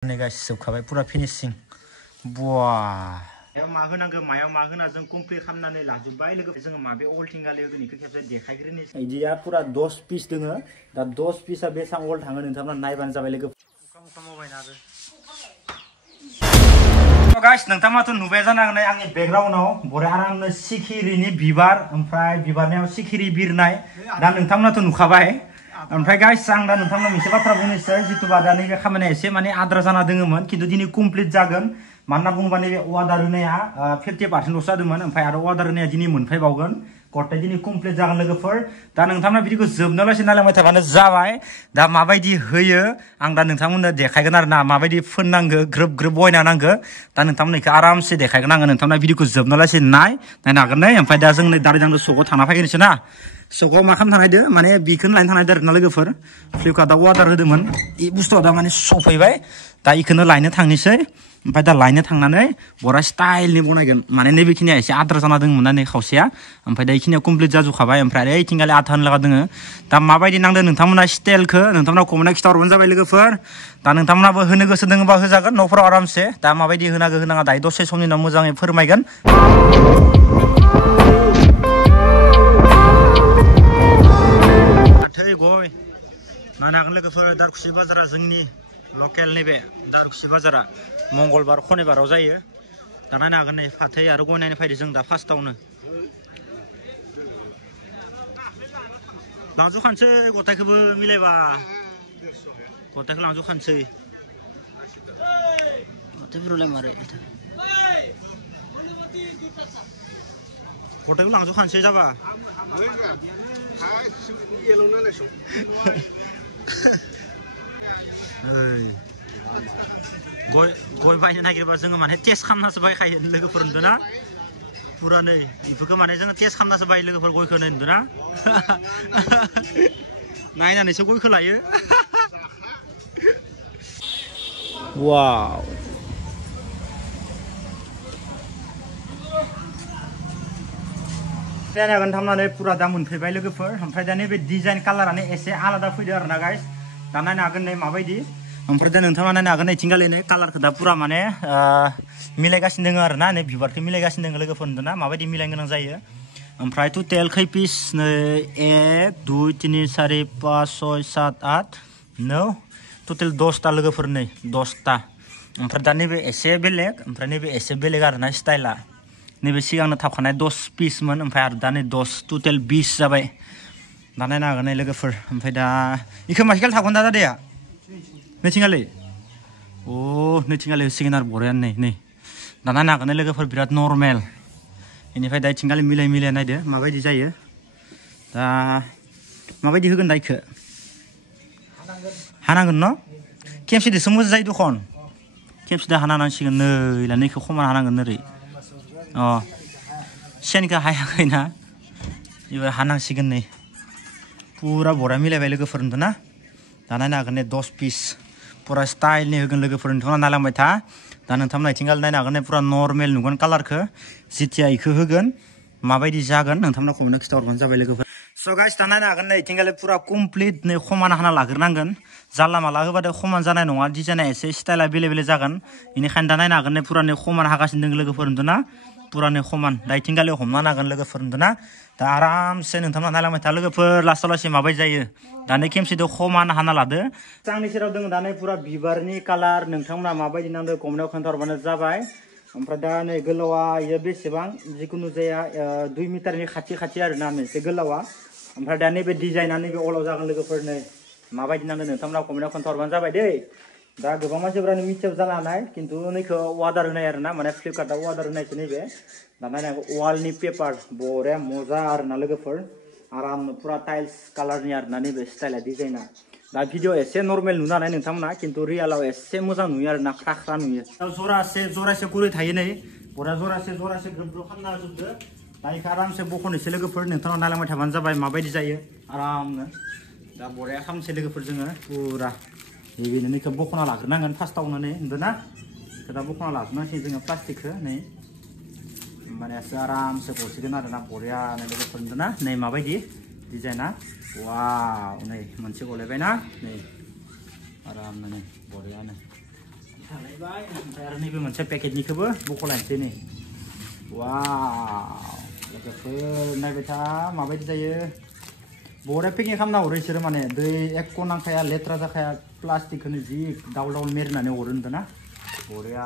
नै गाइस जोबखाबाय पुरा फिनिशिं बुवा याव मा होनांगौ मायाव मा होना जों कमप्लिट खालामनानै लाजोबबाय लोगो जों माबे अल्टिं गाले होगोन इखौ खेबसे देखायग्रोनि इदिया पुरा 10 पिस दोङो दा 10 पिसा बेसां अल थाङो नोंथांमोना नायबानो जाबाय लोगो मुखा मावबायना आरो तो गाइस नोंथाङाथ' नुबाय जानांगोन आंनि बेकग्राउन्डआव बरे आरामनो सिखिरिनि बिबार ओमफ्राय बिबारनियाव सिखिरि बिरनाय दा नोंथांमोनाथ' नुखाबाय ओमफ्राय गाइस आं दा नोंथांनो मोनसे बाथ्रा बुंनोसै जितुबा दा नैबे खामानिया एसे माने आद्रा जाना दोङोमोन खिन्थु दिनै कमप्लिट जागोन मानोना बुङोबा नैबे अर्डार होनाया 50% ल'सो जादोंमोन ओमफ्राय आरो अर्डार होनाया दिनै मोनफैबावगोन गथाय दिनै कमप्लिट जागोन लोगोफोर दा नोंथांमोना भिडिअखौ जोबनोलासे नायलांबाय थाबानो जाबाय दा माबायदि होयो आं दा नोंथांमोननो देखायगोन आरोना माबायदि फोननांगो ग्रोब ग्रोब बयना नांगो दा नोंथांमोननो इखौ आरामसे देखायगोन आङो नोंथांमोना भिडिअखौ जोबनोलासे नायनो हागोन नै ओमफ्राय दा जों नै दारिजांनो सकआव थांना फैगोनसै ना सकआव मा खालामनो थांनायदो माने बिखौनो लायनो थांनायदो आरोना लोगोफोर फ्लिपकार्टआव अर्डार होदोंमोन इ बुस्थुआ दा माने सफैबाय दा इखौनो लायनो थांनोसै ओमफ्राय दा लायनो थांनानै बरा स्टाइलनि बनायगोन माने नैबेखिनिया एसे आद्रा जाना दंमोन ना नै खावसेया ओमफ्राय दा इखिनिया कमप्लिट जाजोबखाबाय ओमफ्राय आरो ओइथिंगालि आथा होनो लागा दोङो दा माबायदि नांदों नोंथांमोना स्टाइलखौ नोंथांमोना कमेन्टआव खिथाहरबानो जाबाय लोगोफोर दा नोंथांमोनाबो होनो गोसो दोङोबा होजागोन न'फोराव आरामसे दा माबायदि होनांगौ होनाङा दायो दसे समनि उनाव मोजाङै फोरमायगोन गय नायनो हागोन लोगोफोर दारखुसि बाजारा जोंनि लकेल नैबे दारखुसि बाजारा मंगलबार खनिबाराव जायो दा नायनो हागोन नै फाथै आरो गय नायनो फैदो जों दा फार्स्टआवनो लांजोबखानोसै गथायखौबो मिलायबा गथायखौ लांजोबखानोसै गथायफोरालाय मारै गथायखौ लांजोबखानोसै जाबा गय बायनो नागिरबा जोङो माने टेस्ट खालामनासो बायखायो लोगोफोर नुदों ना पुरा नै बेफोरखौ माने जोङो टेस्ट खालामनासो बायो लोगोफोर गयखौ नै नुदों ना नायनानैसो गयखौ लायो वाव नायनो थांनानै पुरा दा मोनफैबाय लोगोफोर ओमफ्राय दा नैबे डिजाइन कालारानो एसे आलादा फैदो आरोना गाइस दा नायनो हागोन नै माबायदि ओमफ्राय दा नोंथाङा नायनो हागोन नैथिंगालि नै कालारखौ दा पुरा माने मिलायगासिनो दङ आरोना नै बिबारखौ मिलायगासिनो दङ लोगोफोर नुदों ना माबायदि मिलायनो गोनां जायो ओमफ्राय टटेल खै पिस नै 1 2 3 4 5 6 7 8 9 टटेल 10टा लोगोफोर नै 10टा ओमफ्राय दा नैबे एसे बेलेग ओमफ्राय नैबे एसे बेलेग आरोना स्टाइला नैबे सिगांनो थाखानाय 10 पिसमोन ओमफ्राय आरो दा नै 10 टटेल 20 जाबाय दा नायनो हागोन नै लोगोफोर ओमफ्राय दा इखौ मासिखालि थागोन दा दादाया नैथिंगालि अ नैथिंगालि होसिगोन आरो बरियानो नै दा नायनो हागोन लोगोफोर बिराद नर्मेल बेनिफ्राय दा इथिंगालि मिलाय नायदो माबायदि जायो दा माबायदि होगोन दा इखौ हानांगोन न' खेबसेदोसो मोजां जायो दखन खेबसेदो हाना नांसिगोन नै नैखौ खमान हानांगोन ओरै अ सेनखौ हायाखैना एबार हानांसिगोन नै पुरा बरा मिलायबाय लोगोफोर नुदों ना दा नायनो हागोन नै 10 पिस पुरा स्टाइलनि होगोन लोगोफोर नोंथाङा नायलांबाय था दा नोंथांमोना आथिंगालि नायनो हागोन नै पुरा नर्मेल नुगोन कालारखौ जिथिया इखौ होगोन माबायदि जागोन नोंथांमोना कमेन्टआव खिथाहरबानो जाबाय लोगोफोर स' गाइस दा नायनो हागोन नै आथिंगालि पुरा कमप्लिट नै खमान हाना लाग्रोनांगोन जानला माला होबाथाय खमान जानाय नङा डिजाइना एसे स्टाइला बेलेग जागोन बेनिखायनो दा नायनो हागोन नै पुरा नै खमान हागासिनो दङ लोगोफोर नुदों ना पुरा नै खमान दा आथिंगालियाव हमना हागोन लोगोफोर नुदों ना दा आरामसे नोंथांमोना नायलांबाय था लोगोफोर लास्टाव लासै माबायदि जायो दा नै खेमसेदो खमान हाना लादो आंनि सेराव दङ दा नै पुरा बिबारनि कालार नोंथांमोना माबायदि नांदो कमेन्टआव खोन्थाहरबानो जाबाय ओमफ्राय दा नै गोलावा इयो बेसेबां जिखुनु जाया 2 मिटारनि खाथि आरोना मोनसे गोलावा ओमफ्राय दा नैबे डिजाइना नैबे अलाव जागोन लोगोफोर नै माबायदि नांदो नोंथांमोना कमेन्टआव खोन्थाहरबानो जाबाय दै दा गोबां मानसिफोरानो मिथियाव जानो हानाय खिन्थु नैखौ अर्डार होनाय आरोना माने फ्लिपकार्टआव अर्डार होनायसो नैबे दा नायनो वालनि पेपार बरिया मजा आरोना लोगोफोर आराम पुरा टाइल्स कालारनि आरोना नैबे स्टाइला डिजाइना दा भिडिअ एसे नर्मेल नुनो हानाय नोंथांमोना खिन्थु रियेलाव एसे मोजां नुयो आरोना ख्रा नुयो जरासे गुरै थायो नै बरिया जरासे ग्रोब खालामना होजोबदो दा इखौ आरामसे बख'नोसै लोगोफोर नोंथाङा नायलांबाय थाबानो जाबाय माबायदि जायो आरामनो दा बरिया खालामनोसै लोगोफोर जोङो पुरा नैबेनो नैखौ बख'ना लाग्रोनांगोन फार्स्टआवनो नै नुदों ना इखौ दा बख'ना लाग्रोनांसिगोन जोङो प्लास्टिकखौ नै होमबानियासो आरामसे गसिगोन आरोना बरियानो लोगोफोर नुदों ना नै माबायदि डिजाइना वाव नै मोनसे गलायबाय ना नै आरामनो नै बरियानो बानायबाय ओमफ्राय आरो नैबे मोनसे पेकेटनिखौबो बख'लायनोसै नै वाव लोगोफोर नायबाय था माबायदि जायो बरिया पेकिं खालामना हरो बिसोरो माने दै एक नांखाया लेथ्रा जाखाया प्लास्टिकखौनो जि दाउल दाउल मेरिनानै हरो होनदों ना बरिया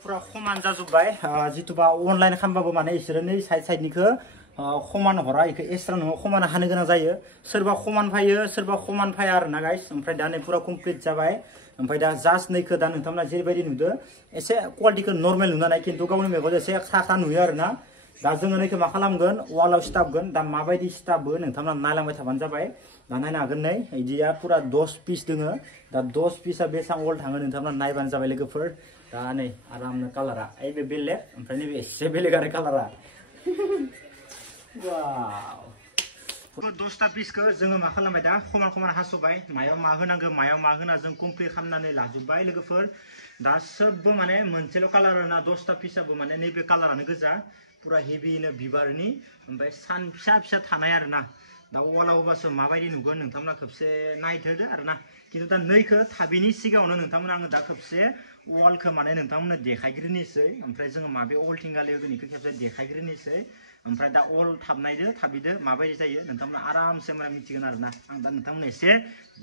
पूरा खमान जाजोब्बाय जितुबा अनलाइन खालामबाबो माने इसोरो नै साइड साइडनिखौ खमान हरा इखौ एक्सट्रा नङा खमान हानो गोनां जायो सोरबा खमान फायो सोरबा खमान फाया आरो ना गाइस ओमफ्राय दा नै पूरा कमप्लिट जाबाय ओमफ्राय दा जास्ट नैखौ दा नोंथांमोना जेरैबायदि नुदो एसे क्वालिटिखौ नर्मेल नुनानै खिन्थु गावनि मेगनजों एसे सा नुयो आरो ना दा जोङो नैखौ मा खालामगोन वालाव सिथाबगोन दा माबायदि सिथाबो नोंथांमोना नायलांबाय थाबानो जाबाय दा नायनो हागोन नै इदिया पूरा 10 पिस दोङो दा 10 पिसआ बेसेबां अल थाङो नोंथांमोना नायबानो जाबाय लोगोफोर दा नै आरामनो कालारा ओइ बे बेलेग ओमफ्राय नैबे एसे बेलेग आरो कालारा वाव 10टा पिसखौ जोङो मा खालामबाय दा खमान खमान हास'बाय मायाव मा होनांगौ मायाव मा होना जों कमप्लिट खालामनानै लाजोब्बाय लोगोफोर दा सबबो माने मोनसेल' कालार ना 10टा पिसआबो माने नैबे कालारानो गोजा पूरा हेभिनो बिबारनि ओमफ्राय सान फिसा फिसा थानाय आरो ना दा वालाव होबासो माबायदि नुगोन नोंथांमोना खेबसे नायथोदो आरो ना खिन्थु दा नैखौ थाबिनि सिगाङावनो नोंथांमोना आङो दा खेबसे वालखौ माने नोंथांमोननो देखायग्रोनोसै ओमफ्राय जोङो माबे अल्टिंगालि होगोन बेखौ खेबसे देखायग्रोनोसै ओमफ्राय दा अल थाबनायदो थाबिदो माबायदि जायो नोंथांमोना आरामसे माने मिथिगोन आरो ना आं दा नोंथांमोननो एसे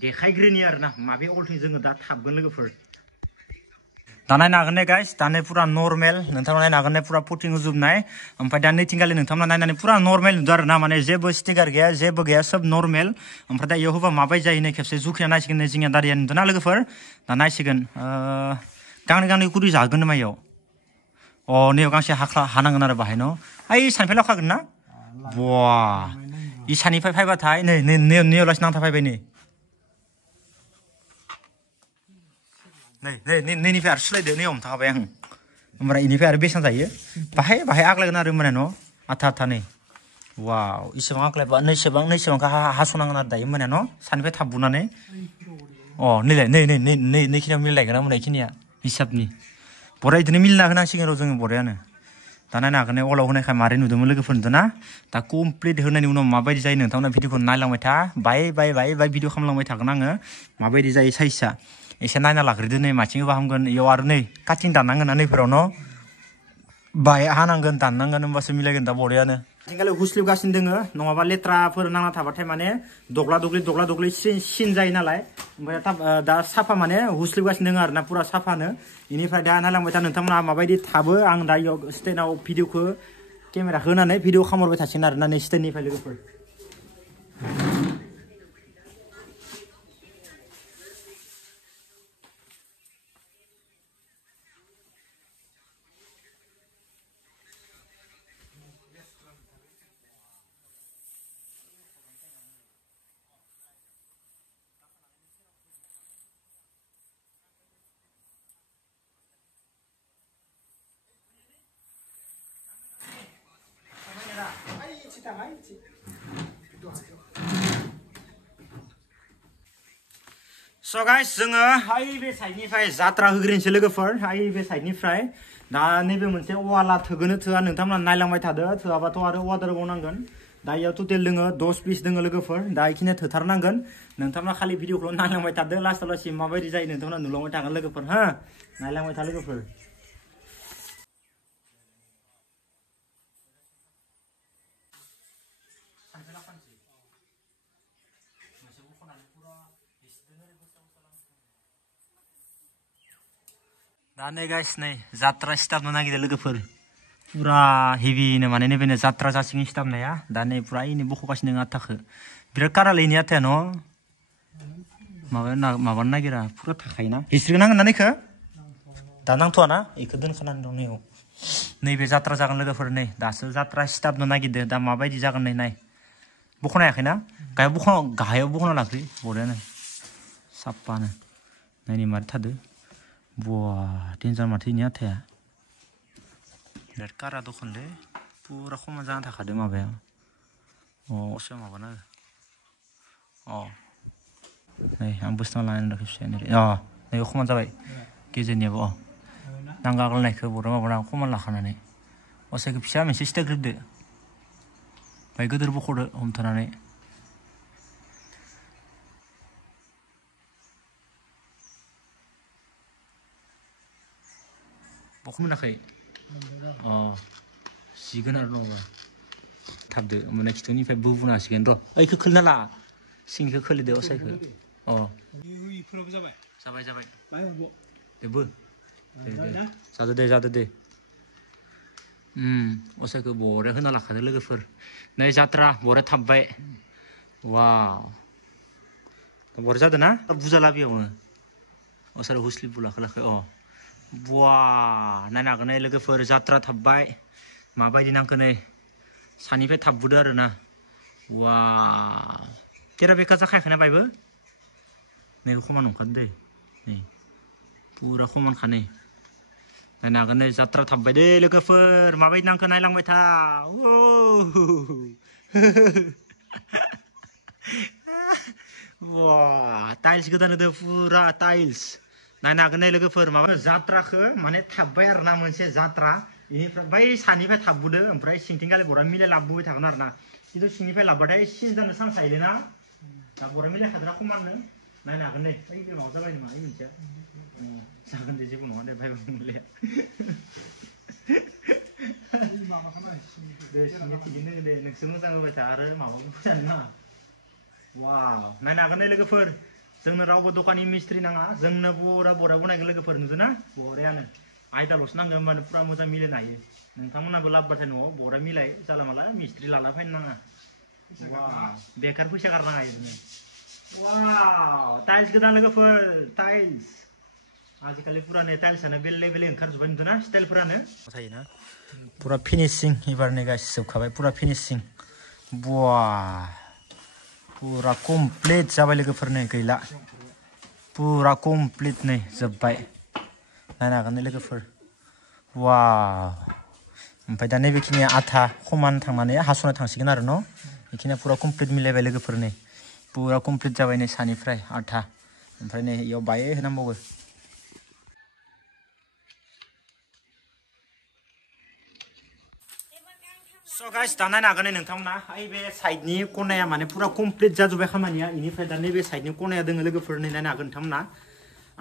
देखायग्रोनि आरो ना माबे अल्टिं जोङो दा थाबगोन लोगोफोर दा नायनो हागोन ने गाइस दा नै पुरा नर्मेल नोंथांमोना नायनो हागोन ने पुरा पुटिं होजोबनाय ओमफ्राय दा नैथिंगालि नोंथांमोना नायनानै पुरा नर्मेल नुदों आरो ना माने जेबो स्टिकार गैया जेबो गैया सब नर्मेल ओमफ्राय दा इयाव होबा माबायदि जायो नै खेबसे जुखिना नायसिगोन नै जोंनिया दारिया नुदों ना लोगोफोर दा नायसिगोन गांनै गांनै कुरि जागोन नामा इयाव अ नैयाव गांसे हानांगोन आरो बाहाय न' ओइ सानिफ्राय लावखागोन ना बवा इसानिफ्राय फायबाथाय नै नैयाव लासै नांथा फायबाय नै नैनिफ्राय आरो सोलायदो नैयाव हमथाखाबाय आं ओमफ्राय इनिफ्राय आरो बेसेबां जायो बाहाय आग्लायगोन आरो होमबानिया न' आथा नै वाव इसेबां आग्लायबा नैसेबांखौ हास'नांगोन आरो दायो होमबानिया न' सानिफ्राय थाब बुनानै अ नैलाय नैखिनियाव मिलायगोन ना मोननायखिनिया हिसाबनि बरिया बिदिनो मिलायना होनांसिगोन र' जोङो बरियानो दा नायनो हागोन अलाव होनायखाय मारै नुदोंमोन लोगोफोर नुदों ना दा कमप्लिट होनायनि उनाव माबायदि जायो नोंथांमोना भिडिअखौ नायलांबाय था बाय भिडिअ खालामलांबाय थागोन आङो माबायदि जायो साइजआ एसे नायना लाग्रोदो नै माथिं होबा हामगोन इयाव आरो नै काटिं दाननांगोन ना नैफोराव न' बाय हानांगोन दाननांगोन होमबासो मिलायगोन दा बरियानो आथिखालाव हुस्लिबगासिनो दोङो नङाबा लेथ्राफोर नांना थाबाथाय माने दग्ला दग्लि सिन जायो नालाय ओमफ्राय दा साफा माने हुस्लिबगासिनो दोङो आरो ना पुरा साफानो इनिफ्राय दा नायलांबाय था नोंथांमोना माबायदि थाबो आं दा इयाव स्टेनाव भिडिअखौ केमेरा होनानै भिडिअ खामहरबाय थासिगोन आरो ना नै स्टेननिफ्राय लोगोफोर So guys जोङो बे साइडनिफ्राय जात्रा होग्रोनोसै लोगोफोर बे साइडनिफ्राय दा नैबे मोनसे वाला थोगोनो थोआ नोंथांमोना नायलांबाय थादो थोआबाथ' आरो वादार बावनांगोन दा इयाव टटेल दोङो 10 पिस दोङो लोगोफोर दा इखिनिया थोथारनांगोन नोंथांमोना खालि भिडिअखौ नायलांबाय थादो लास्टाव लासै माबायदि जायो नोंथांमोना नुलांबाय थागोन लोगोफोर हा नायलांबाय था लोगोफोर दा नै गाइस नै जात्रा स्टार्ट नागिरदों लोगोफोर पुरा हेभिनो माने नैबेनो जात्रा जासिगोन स्टार्टनाया दा नै पुरा इनो बख'गासिनो दङ आथाखौ बिराद कारालै इनि आथाया न' माबानो नागिरा पुरा थाखायोना हिस्ट्रि नांगोन ना नैखौ दा नांथ'आ ना इखौ दोनखानानै दं नैयाव नैबे जात्रा जागोन लोगोफोर नै दासो जात्रा स्टार्ट नागिरदों दा माबायदि जागोन नै नाय बख'नो हायाखैना गाहायाव बख'ना लाग्रो बरियानो साफानो नायनि मारै थादो बुवा डेन्जार माथो इनि आथाया बिराद कारा दखानलै पुरा खमान जाना थाखादो माबाया असे माबाना नै आं बोस्तान लानानै खेबसे नै नै खमान जाबाय गेजेरनियाबो नांगा आगोलनायखौ बरा माबाना खमान लाखानानै असायखौ फिसा मोनसे सिथाग्रोदो बाय गोदोर बख'दो हमथानानै बख' मोनाखै सिगोन आरो नङाबा थाबदो होमबाना खिथुनिफ्राय बोबुनो हासिगोन र' ओइखौ खोलना ला सिंनिखौ खोलिदो असायखौ इफोराबो जाबाय जाबाय बाय हरबो देबो जादो दे असायखौ बरे होना लाखादो लोगोफोर नै जात्रा बरे थाबबाय वाव बरे जादों ना बुजा लाबोयावनो असार हुस्लि बुलाखो लाखो बुवा नायनो हागोन नै लोगोफोर जात्रा थाबबाय माबायदि नांखो नै सानिफ्राय थाबबोदो आरो ना वाव केरा बेका जाखायाखैना बायबो नैबे खमान नंखादो दै नै पुरा खमानखा नै नायनो हागोन नै जात्रा थाबबाय दे लोगोफोर माबायदि नांखो नायलांबाय था वाह टाइल्स गोदान होदो पुरा टाइल्स नायनो हागोन नै लोगोफोर माबा जात्राखौ माने थाबबाय आरो ना मोनसे जात्रा बेनिफ्राय बै सानिफ्राय थाबबोदो ओमफ्राय सिंथिं गाले बरा मिलाय लाबोबाय थागोन आरो ना खिन्थु सिंनिफ्राय लाबबाथाय सिन जानो चान्स थायो ना दा बरा मिलाय खादोना खमाननो नायनो हागोन नै ओइ बे माबा जाबाय नामा ओइ मोनसेया जागोन दे जेबो नङा दे भाइ बुंलाया दे सिंनि थिगैनो दे नोंसोर मोजां होबाय था आरो माबाबो फैजानो नाङा वाव नायनो हागोन नै लोगोफोर जोंनो रावबो दखाननि मिस्ट्रि नाङा जोंनो बरा बनायगोन लोगोफोर नुदोंना बरियानो आयदाल'सो नांगौ होमबानो पुरा मोजां मिलायनो हायो नोंथांमोनाबो लाबोबाथाय न'आव बरा मिलाय जाला माला मिस्ट्रि लाना फैनो नाङा बेकार फैसा गारनाङा बिदिनो वाव टाइल्स गोदान लोगोफोर टाइल्स आजिखालि पुरा नै टाइल्सआनो बेलेग बेलेग ओंखारजोब्बाय नुदोंना स्टाइलफोरानो थायोना पुरा फिनिशिं एबार नै गासै जोबखाबाय पुरा फिनिशिं बुवा पुरा कमप्लिट जाबाय लोगोफोर नै गैला पुरा कमप्लिट नै जोब्बाय नायनो हागोन नै लोगोफोर वाव ओमफ्राय दा नैबेखिनिया आथा खमान थांनानै हास'ना थांसिगोन आरो न' बेखिनिया पुरा कमप्लिट मिलायबाय लोगोफोर नै पुरा कमप्लिट जाबाय नै सानिफ्राय आथा ओमफ्राय नै इयाव बाय होनांबावो स' गाइस दा नायनो हागोन नोंथांमोना ओइ बे साइडनि खनाया माने पुरा कमप्लिट जाजोब्बाय खामानिया इनिफ्राय दा नैबे साइडनि खनाया दोङो लोगोफोर नै नायनो हागोन नोंथांमोना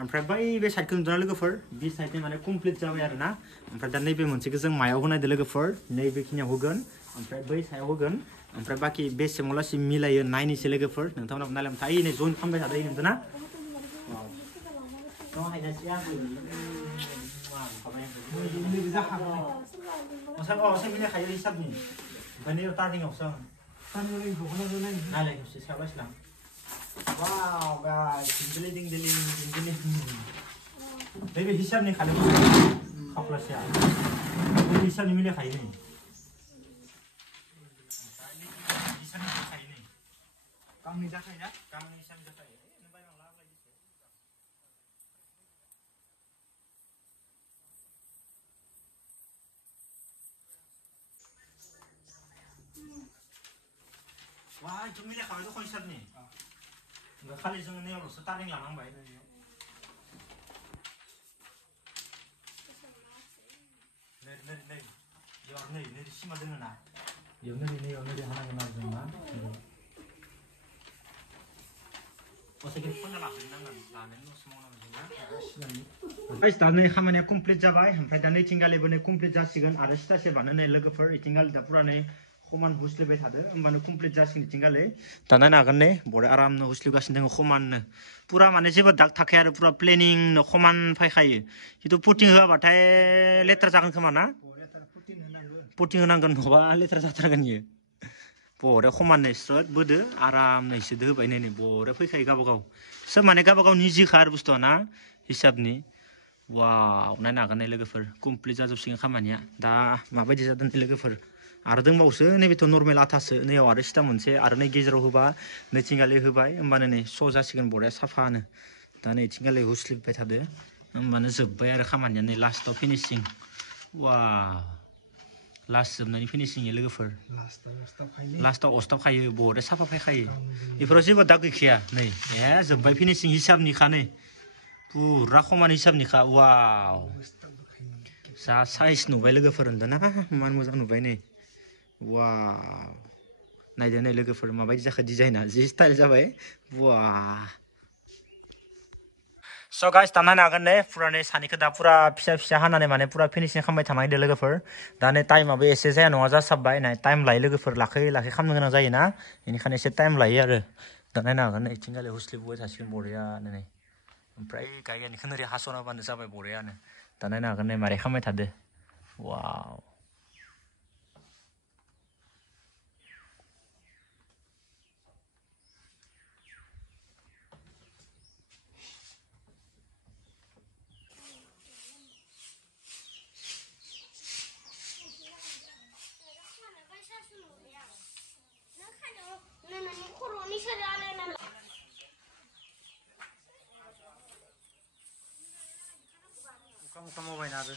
ओमफ्राय बै बे साइडखौ नुदोंना लोगोफोर बे साइडनि माने कमप्लिट जाबाय आरो ना ओमफ्राय दा नैबे मोनसेखौ जों मायाव होनायदो लोगोफोर नैबेखिनियाव होगोन ओमफ्राय बै सायाव होगोन ओमफ्राय बाखि बेसेबांलासिम मिलायो नायनोसै लोगोफोर नोंथांमोनाबो नायलांबाय था ओइ नै जइन खालामबाय थादों नुदोंना saya punya kayu hisap nih. Ini tadi nggak usah. Nah, sih siapa sih lang? Wow, guys, ding. Tapi hisap nih kalau kaplas ya. Ini hisap nih milih kayu nih. Hisap nih kayu nih. Kang nih jakai ya? Kang nih hisap jakai. Ini banyak lah lagi. Wah, itu milih kamu itu konsep nih. Enggak kali jangan nih harus starting lah nang baik. Nih. Jauh nih di sini ada mana? Jauh nih hana kenal sama. Oh, saya kira punya lah, nangan semua nama. Guys, दा नै खामानिया complete जाबाय ओमफ्राय दा नै tinggalबो नै complete जासिगोन आरो स्टासे बानायनाय लोगोफोर tinggal दा पुरा नै खमान हुस्लिबाय थादो होमबानो कमप्लिट जासिगोन tinggalै दा नायनो हागोन नै बरे आरामनो हुस्लिगासिनो दङ खमाननो पुरा माने जेबो दाग थाखाया आरो पुरा प्लेनिं खमान फायखायो खिन्थु पुटिं होआबाथाय लेथ्रा जागोन खोमा ना पुटिं होनांगोन नङाबा लेथ्रा जाथारगोन इयो बरे खमाननो स्ट्रेट बोदो आरामनो इसोदो होबाय नै बरे फैखायो गावबा सोब माने गावबा निजिखा आरो बुस्थुआ ना हिसाबनि वाव नायनो हागोन नै लोगोफोर कमप्लिट जाजोबसिगोन खामानिया दा माबायदि जादों लोगोफोर आरो दंबावोसो नैबेथ' नर्मेल आथासो नैयाव आरो सिटा मोनसे आरो नै गेजेराव होबा नै थिंगालि होबाय होमबानो नै स' जासिगोन बरिया साफानो दा नै थिंगालि हुस्लिबबाय थादो होमबानो जोब्बाय आरो खामानिया नै लास्टआव फिनिशिं वाव लास्ट जोबनायनि फिनिशिं लोगोफोर लास्टआव अस्टाप खायो बहदे साफा फायखायो बेफोराव जेबो दाग गैखाया नै जोब्बाय फिनिशिं हिसाबनिखा नै पुरा खमान हिसाबनिखा वाव जा साइज नुबाय लोगोफोर होनदों ना मान मोजां नुबाय नै वाव नायदो नै लोगोफोर माबायदि जाखो डिजाइना जि स्टाइल जाबाय वाह So guys, दा नायनो हागोन ने पुरा नै सानिखौ दा पुरा फिसा फिसा हानानै माने पुरा फिनिशिं खालामबाय थानांगौ लोगोफोर दा नै टाइमाबो एसे जाया नङा जासाबबाय नाय टाइम लायो लोगोफोर लाखै खालामनो गोनां जायोना बेनिखायनो एसे टाइम लायो आरो दा नायनो हागोन नै इथिंगाले हुस्लिबबाय थासिगोन बरियानो नै ओमफ्राय गायगानिखौ ओरै हास'नाबानो जाबाय बरियानो दा नायनो हागोन नै मारै खालामबाय थादो वाव Muka mau main apa?